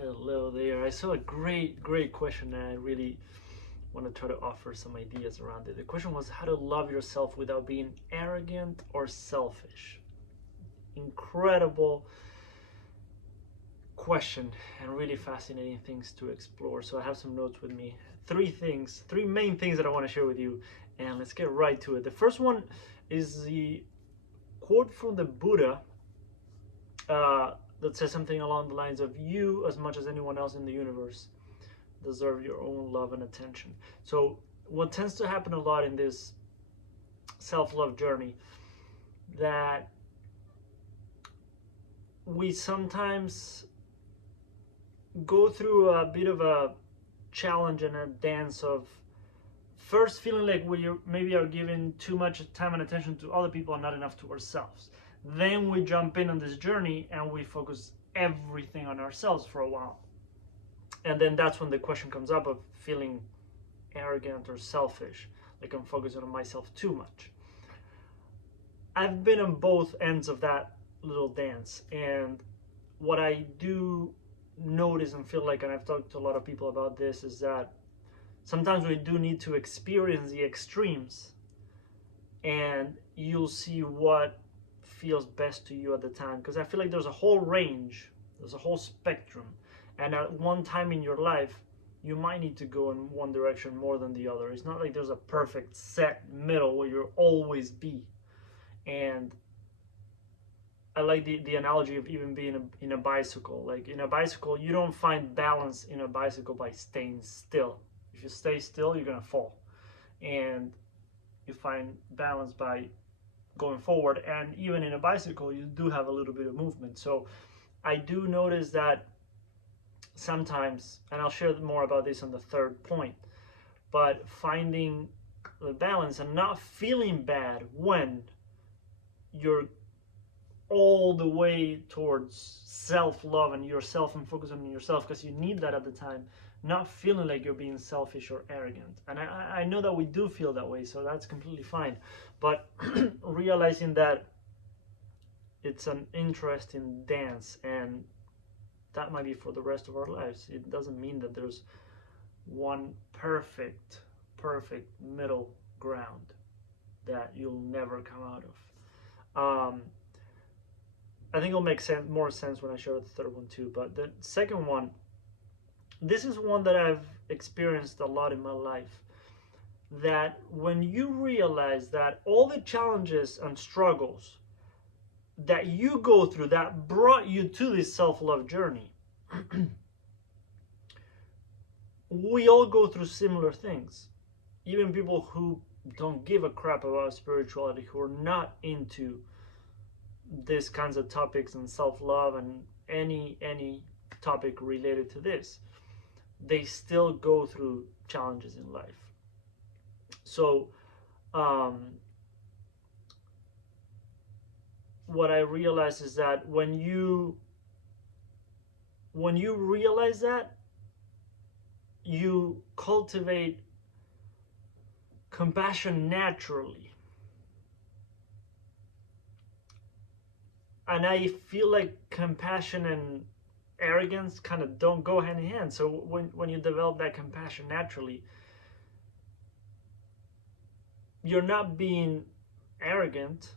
Hello there. I saw a great question, and I really want to try to offer some ideas around it. The question was how to love yourself without being arrogant or selfish. Incredible question and really fascinating things to explore. So I have some notes with me. Three main things that I want to share with you, and let's get right to it. The first one is the quote from the Buddha that says something along the lines of, "You, as much as anyone else in the universe, deserve your own love and attention." So what tends to happen a lot in this self-love journey, that we sometimes go through a bit of a challenge and a dance of first feeling like we maybe are giving too much time and attention to other people and not enough to ourselves. Then we jump in on this journey and we focus everything on ourselves for a while. And then that's when the question comes up of feeling arrogant or selfish, like I'm focusing on myself too much. I've been on both ends of that little dance, and what I do notice and feel like, and I've talked to a lot of people about this, is that sometimes we do need to experience the extremes, and you'll see what feels best to you at the time. Because I feel like there's a whole range, there's a whole spectrum, and at one time in your life you might need to go in one direction more than the other. It's not like there's a perfect set middle where you'll always be. And I like the analogy of even being in a bicycle. Like in a bicycle, you don't find balance in a bicycle by staying still. If you stay still, you're gonna fall. And you find balance by going forward. And even in a bicycle, you do have a little bit of movement. So I do notice that sometimes, and I'll share more about this on the third point, but finding the balance and not feeling bad when you're all the way towards self-love and yourself and focusing on yourself because you need that at the time, not feeling like you're being selfish or arrogant. And I know that we do feel that way, so that's completely fine. But realizing that it's an interesting dance, and that might be for the rest of our lives. It doesn't mean that there's one perfect middle ground that you'll never come out of. I think it'll make more sense when I share the third one too. But the second one, this is one that I've experienced a lot in my life. That when you realize that all the challenges and struggles that you go through that brought you to this self-love journey, we all go through similar things. Even people who don't give a crap about spirituality, who are not into these kinds of topics and self-love and any topic related to this, they still go through challenges in life. So what I realize is that when you realize that, you cultivate compassion naturally. And I feel like compassion and arrogance kind of don't go hand in hand. So when you develop that compassion naturally, you're not being arrogant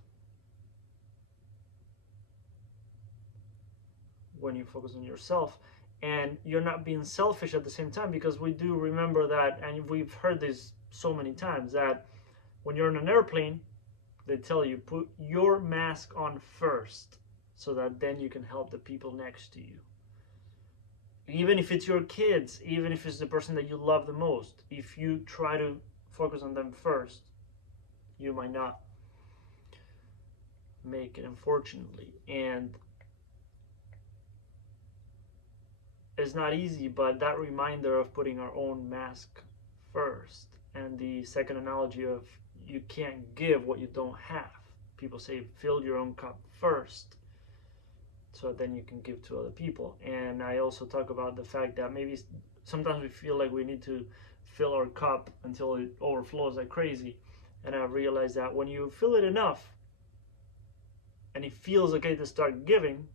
when you focus on yourself, and you're not being selfish at the same time, because we do remember that, and we've heard this so many times, that when you're in an airplane, they tell you put your mask on first so that then you can help the people next to you. Even if it's your kids, even if it's the person that you love the most, if you try to focus on them first, you might not make it, unfortunately. And it's not easy, but that reminder of putting our own mask first, and the second analogy of you can't give what you don't have. People say fill your own cup first so then you can give to other people. And I also talk about the fact that maybe sometimes we feel like we need to fill our cup until it overflows like crazy. And I realized that when you fill it enough and it feels okay to start giving,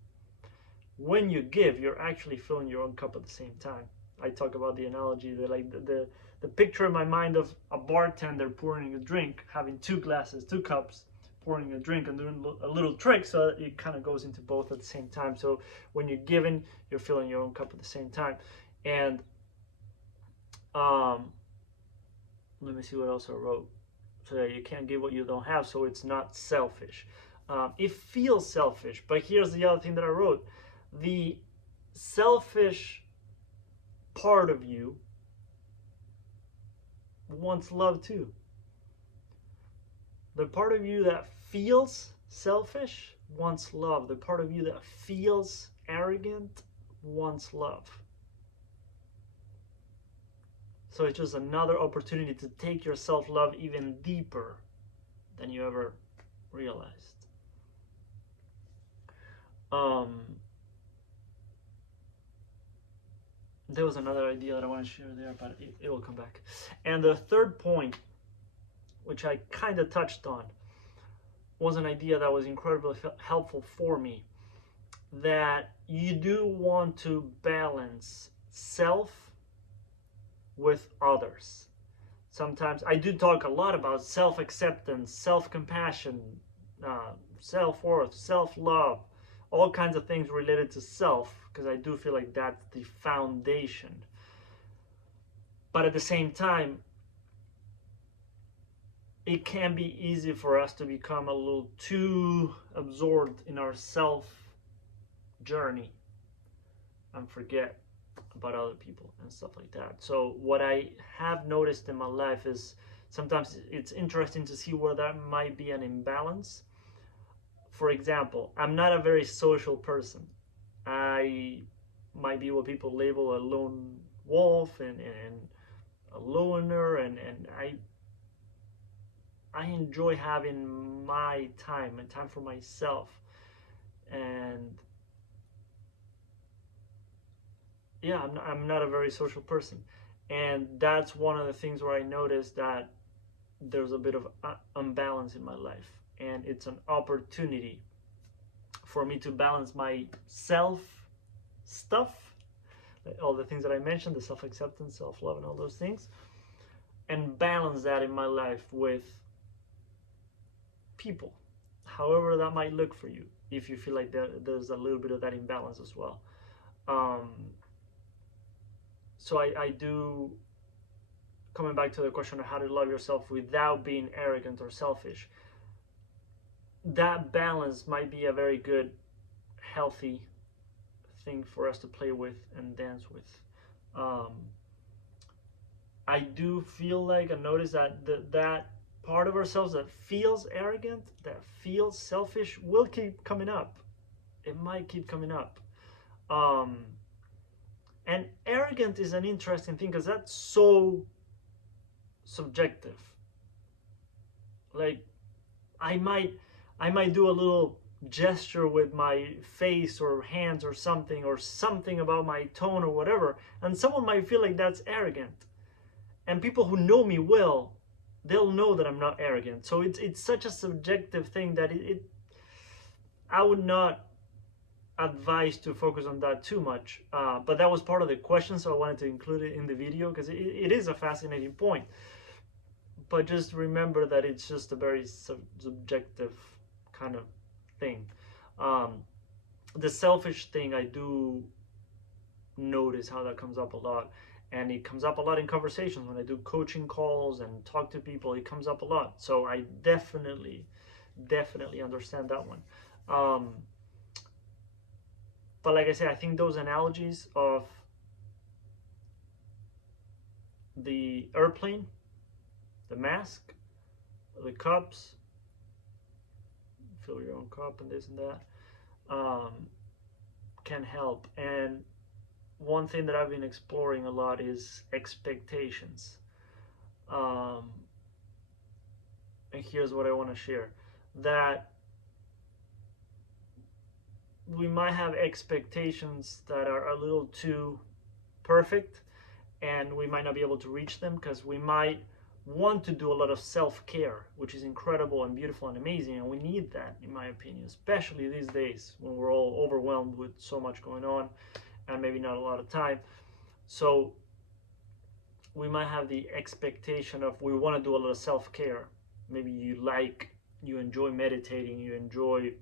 when you give, you're actually filling your own cup at the same time. I talk about the analogy that like the picture in my mind of a bartender pouring a drink, having two glasses, two cups, pouring a drink and doing a little trick so that it kind of goes into both at the same time. So when you're giving, you're filling your own cup at the same time. And let me see what else I wrote. So that you can't give what you don't have, so it's not selfish. It feels selfish, but here's the other thing that I wrote. The selfish part of you wants love too. The part of you that feels selfish wants love. The part of you that feels arrogant wants love. So it's just another opportunity to take your self-love even deeper than you ever realized. There was another idea that I want to share there, but it will come back. And the third point, which I kind of touched on, was an idea that was incredibly helpful for me. That you do want to balance self with others. Sometimes I do talk a lot about self-acceptance, self-compassion, self-worth, self-love, all kinds of things related to self, because I do feel like that's the foundation. But at the same time, it can be easy for us to become a little too absorbed in our self journey and forget about other people and stuff like that. So what I have noticed in my life is sometimes it's interesting to see where there might be an imbalance. For example, I'm not a very social person. I might be what people label a lone wolf and a loner, and I enjoy having my time and time for myself. And yeah, I'm not a very social person. And that's one of the things where I noticed that there's a bit of imbalance in my life. And it's an opportunity for me to balance my self stuff, all the things that I mentioned, the self-acceptance, self-love, and all those things, and balance that in my life with people, however that might look for you, if you feel like there's a little bit of that imbalance as well. So I do, coming back to the question of how to love yourself without being arrogant or selfish, that balance might be a very good, healthy thing for us to play with and dance with. I do feel like I notice that that part of ourselves that feels arrogant, that feels selfish, will keep coming up. It might keep coming up. And arrogant is an interesting thing because that's so subjective. Like, I might do a little gesture with my face or hands or something about my tone or whatever, and someone might feel like that's arrogant. And people who know me well, they'll know that I'm not arrogant. So it's such a subjective thing that I would not advise to focus on that too much. But that was part of the question, so I wanted to include it in the video because it is a fascinating point. But just remember that it's just a very subjective kind of thing. The selfish thing, I do notice how that comes up a lot. And it comes up a lot in conversations when I do coaching calls and talk to people. It comes up a lot. So I definitely understand that one. But like I said, I think those analogies of the airplane, the mask, the cups, fill your own cup and this and that, can help. And one thing that I've been exploring a lot is expectations. And here's what I want to share. That we might have expectations that are a little too perfect, and we might not be able to reach them because we might want to do a lot of self-care, which is incredible and beautiful and amazing, and we need that, in my opinion, especially these days when we're all overwhelmed with so much going on and maybe not a lot of time. So we might have the expectation of we want to do a lot of self-care. Maybe you enjoy meditating, you enjoy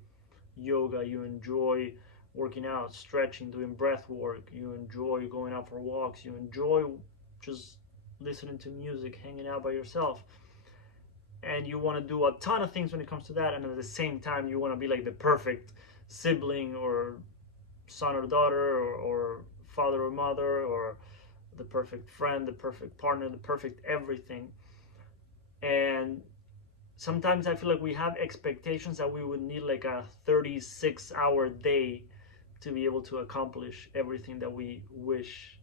yoga, you enjoy working out, stretching, doing breath work, you enjoy going out for walks, you enjoy just listening to music, hanging out by yourself, and you want to do a ton of things when it comes to that, and at the same time you want to be like the perfect sibling or son or daughter, or father or mother, or the perfect friend, the perfect partner, the perfect everything. And sometimes I feel like we have expectations that we would need like a 36-hour day to be able to accomplish everything that we wish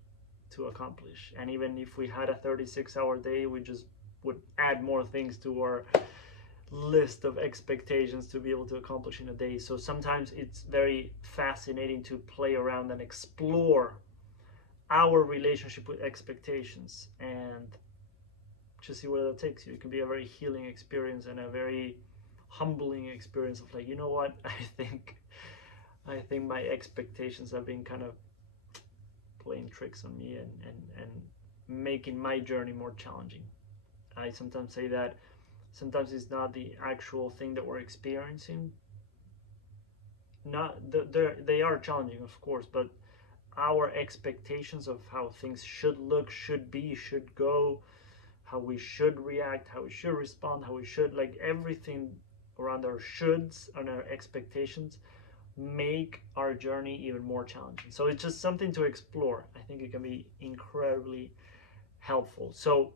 to accomplish. And even if we had a 36-hour day, we just would add more things to our list of expectations to be able to accomplish in a day. So sometimes it's very fascinating to play around and explore our relationship with expectations and just see where that takes you. It can be a very healing experience and a very humbling experience of like, you know what, I think my expectations have been kind of playing tricks on me and making my journey more challenging. I sometimes say that sometimes it's not the actual thing that we're experiencing. They are challenging, of course, but our expectations of how things should look, should be, should go, how we should react, how we should respond, how we should, like everything around our shoulds and our expectations make our journey even more challenging. So it's just something to explore. I think it can be incredibly helpful. So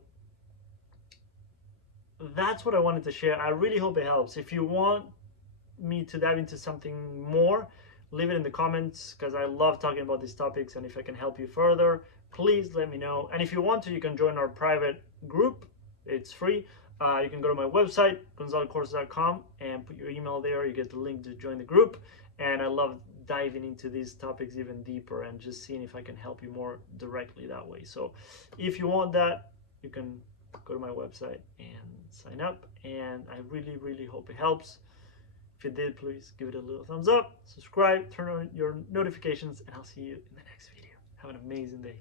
that's what I wanted to share. I really hope it helps. If you want me to dive into something more, leave it in the comments, because I love talking about these topics, and if I can help you further, please let me know. And if you want to, you can join our private group. It's free. You can go to my website, gonzalocourses.com, and put your email there. You get the link to join the group. And I love diving into these topics even deeper and just seeing if I can help you more directly that way. So if you want that, you can go to my website and sign up. And I really, really hope it helps. If it did, please give it a little thumbs up, subscribe, turn on your notifications, and I'll see you in the next video. Have an amazing day.